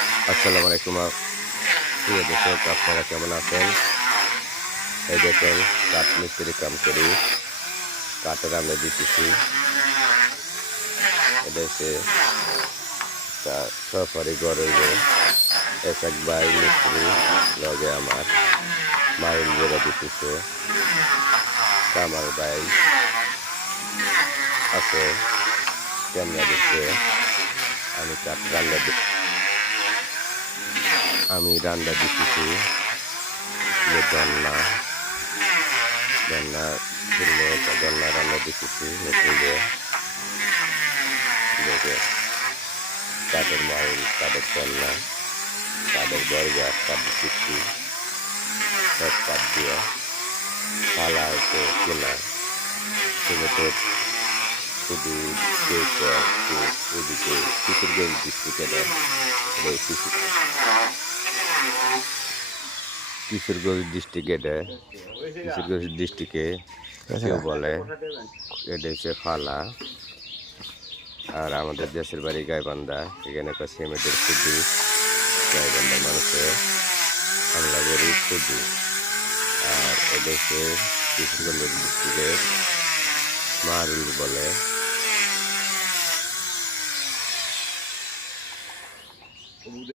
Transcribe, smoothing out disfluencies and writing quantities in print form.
আসসালামু আলাইকুম প্রিয় দর্শক, আপনারা কেমন আছেন? এই দেখেন, কাঠ মিস্ত্রি কাম করি, কাঠের আমরা দিতেছি। এটা হচ্ছে সরকারি ঘর হইব। এক ভাই মিস্ত্রি লগে আমার মাইল বেড়া দিতেছে। আমার ভাই আছে ক্যামেরা দিচ্ছে। আমি কাঠ রান্না দিতেছি। দন্না রান্না দিতেছি মেশিনে। দেখে কাঠের মাইল, কাঠের দন্না, কাঠের দরজা, কাঠের চিঠি, সব কাঠ দিয়ে পালা হচ্ছে কেনা। সিমেন্টের শুধু ওদিকে কিশোরগঞ্জ ডিস্ট্রিক্টে কিশোরগঞ্জ ডিস্ট্রিক্টে কেউ বলে এটা হচ্ছে ফালা। আর আমাদের দেশের বাড়ি গাইবান্ধা, এখানে সিমেন্টের খুদি। গাইবান্ধার মানুষের আমরা বলি খুদি। আর এটা হচ্ছে কিশোরগঞ্জ ডিস্ট্রিক্টের মারুল বলে।